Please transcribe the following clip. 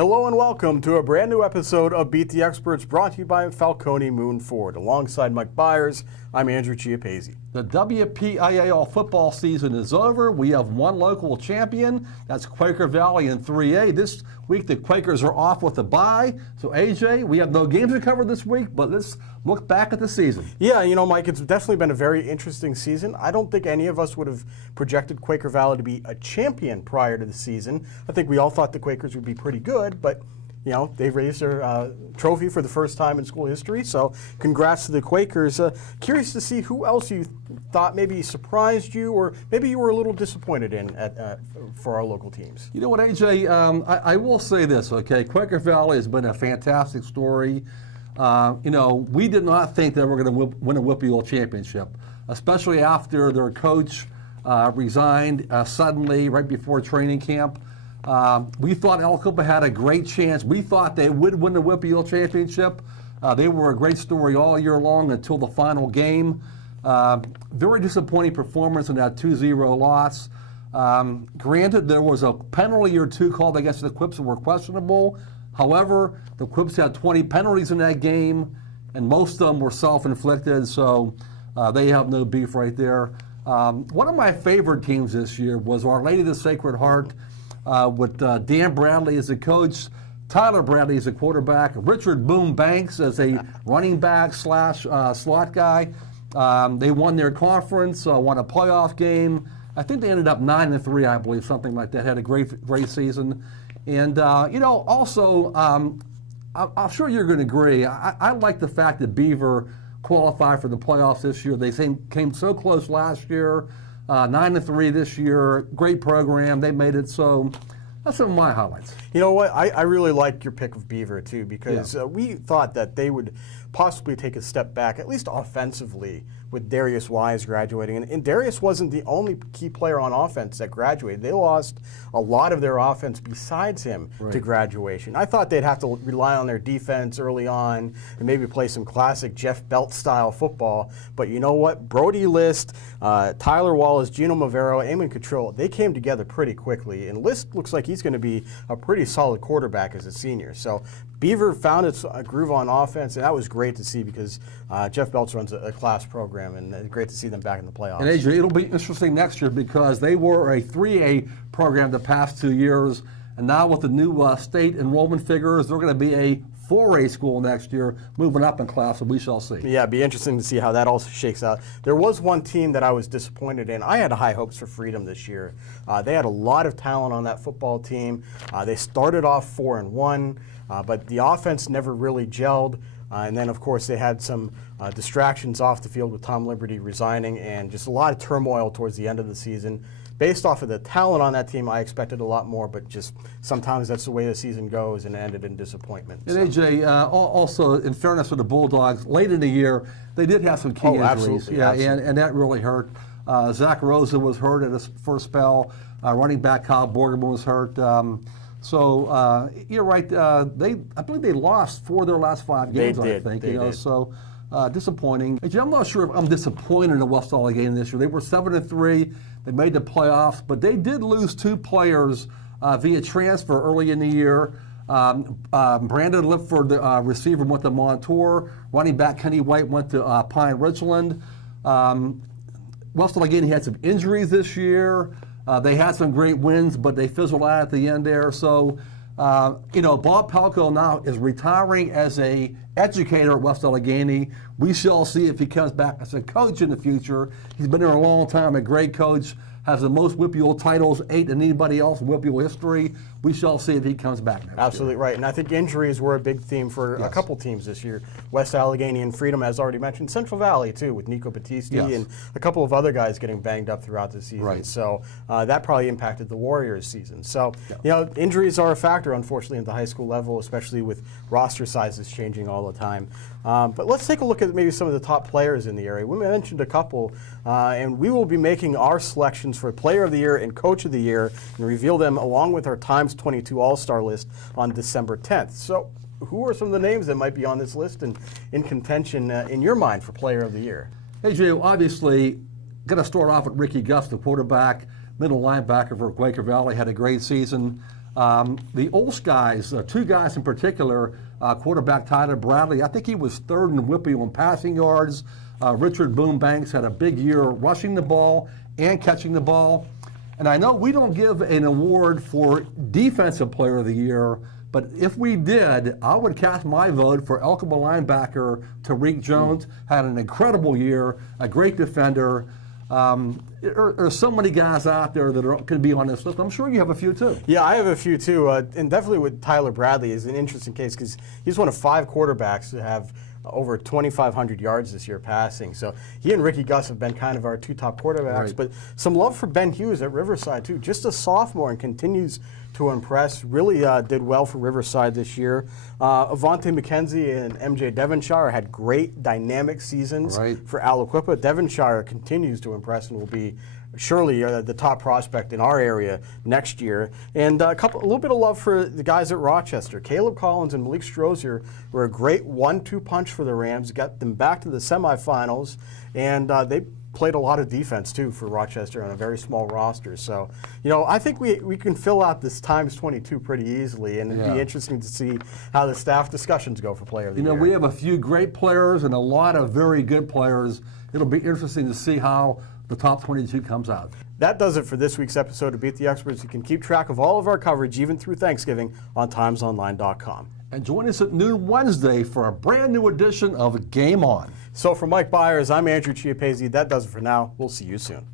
Hello and welcome to a brand new episode of Beat the Experts, brought to you by Falcone Moon Ford. Alongside Mike Byers, I'm Andrew Chiappesi. The WPIAL football season is over. We have one local champion. That's Quaker Valley in 3A. This week the Quakers are off with a bye. So AJ, we have no games to cover this week, but let's look back at the season. Yeah, you know, Mike, it's definitely been a very interesting season. I don't think any of us would have projected Quaker Valley to be a champion prior to the season. I think we all thought the Quakers would be pretty good, but you know, they raised their trophy for the first time in school history, so congrats to the Quakers. Curious to see who else you thought maybe surprised you, or maybe you were a little disappointed in for our local teams. You know what, AJ, I will say this, okay? Quaker Valley has been a fantastic story. You know, we did not think they were going to win a WPIAL championship, especially after their coach resigned suddenly right before training camp. We thought El Copa had a great chance. We thought they would win the WPIAL championship. They were a great story all year long until the final game. Very disappointing performance in that 2-0 loss. Granted, there was a penalty or two called against the Quips that were questionable. However, the Quips had 20 penalties in that game, and most of them were self-inflicted, so they have no beef right there. One of my favorite teams this year was Our Lady of the Sacred Heart, with Dan Bradley as the coach, Tyler Bradley as a quarterback, Richard Boom Banks as a running back slash slot guy. They won their conference, won a playoff game. I think they ended up 9-3, I believe, something like that. Had a great season. And, you know, also, I'm sure you're going to agree, I like the fact that Beaver qualified for the playoffs this year. They came so close last year. 9-3 this year, great program. They made it, so that's some of my highlights. You know what? I really like your pick of Beaver too, because we thought that they would possibly take a step back, at least offensively, with Darius Wise graduating. And Darius wasn't the only key player on offense that graduated. They lost a lot of their offense besides him to graduation. I thought they'd have to rely on their defense early on and maybe play some classic Jeff Belt-style football. But you know what? Brody List, Tyler Wallace, Gino Mavero, Eamon Cottrell, they came together pretty quickly. And List looks like he's going to be a pretty solid quarterback as a senior. So Beaver found its groove on offense, and that was great to see because Jeff Belts runs a class program, and it's great to see them back in the playoffs. And AJ, it'll be interesting next year because they were a 3A program the past 2 years, and now with the new state enrollment figures, they're going to be a 4A school next year, moving up in class, and we shall see. Yeah, it'd be interesting to see how that also shakes out. There was one team that I was disappointed in. I had high hopes for Freedom this year. They had a lot of talent on that football team. They started off 4-1, but the offense never really gelled. And then, of course, they had some distractions off the field with Tom Liberty resigning and just a lot of turmoil towards the end of the season. Based off of the talent on that team, I expected a lot more, but just sometimes that's the way the season goes, and it ended in disappointment. And AJ, also, in fairness to the Bulldogs, late in the year, they did have some key injuries. Absolutely, absolutely. And that really hurt. Zach Rosa was hurt at his first spell. Running back Kyle Borgerman was hurt. So you're right. I believe they lost 4 of their last 5 games. They did. I think. They did. So disappointing. I'm not sure if I'm disappointed in West Allegheny this year. They were 7-3. They made the playoffs, but they did lose 2 players via transfer early in the year. Brandon Lipford, the receiver, went to Montour. Running back Kenny White went to Pine Richland. West Allegheny had some injuries this year. They had some great wins, but they fizzled out at the end there. So, you know, Bob Palco now is retiring as a educator at West Allegheny. We shall see if he comes back as a coach in the future. He's been there a long time, a great coach. Has the most WPIAL titles, 8 than anybody else in WPIAL history. We shall see if he comes back next Absolutely year. right. And I think injuries were a big theme for a couple teams this year. West Allegheny and Freedom, as already mentioned. Central Valley, too, with Nico Battisti and a couple of other guys getting banged up throughout the season. Right. So that probably impacted the Warriors' season. So, you know, injuries are a factor, unfortunately, at the high school level, especially with roster sizes changing all the time. But let's take a look at maybe some of the top players in the area. We mentioned a couple, and we will be making our selections for Player of the Year and Coach of the Year and reveal them along with our Times 22 All-Star list on December 10th. So who are some of the names that might be on this list and in contention in your mind for Player of the Year? Hey, Joe, obviously, going to start off with Ricky Gus, the quarterback, middle linebacker for Quaker Valley, had a great season. The Olds guys, two guys in particular, quarterback Tyler Bradley, I think he was third in WPIAL in passing yards. Richard Boom Banks had a big year rushing the ball and catching the ball. And I know we don't give an award for Defensive Player of the Year, but if we did, I would cast my vote for Elkaba linebacker Tariq Jones. Had an incredible year, a great defender. There are so many guys out there that could be on this list. I'm sure you have a few too. Yeah, I have a few too, and definitely with Tyler Bradley is an interesting case because he's one of 5 quarterbacks to have over 2,500 yards this year passing. So he and Ricky Gus have been kind of our 2 top quarterbacks. Right. But some love for Ben Hughes at Riverside too. Just a sophomore and continues to impress. Really did well for Riverside this year. Avante McKenzie and MJ Devonshire had great dynamic seasons for Aliquippa. Devonshire continues to impress and will be surely the top prospect in our area next year. And a little bit of love for the guys at Rochester. Caleb Collins and Malik Strozier were a great 1-2 punch for the Rams, got them back to the semifinals, and they played a lot of defense too for Rochester on a very small roster. So, I think we can fill out this times 22 pretty easily, and it'd be interesting to see how the staff discussions go for Player of the Year. We have a few great players and a lot of very good players. It'll be interesting to see how the top 22 comes out. That does it for this week's episode of Beat the Experts. You can keep track of all of our coverage, even through Thanksgiving, on timesonline.com. And join us at noon Wednesday for a brand new edition of Game On. So for Mike Byers, I'm Andrew Chiappese. That does it for now. We'll see you soon.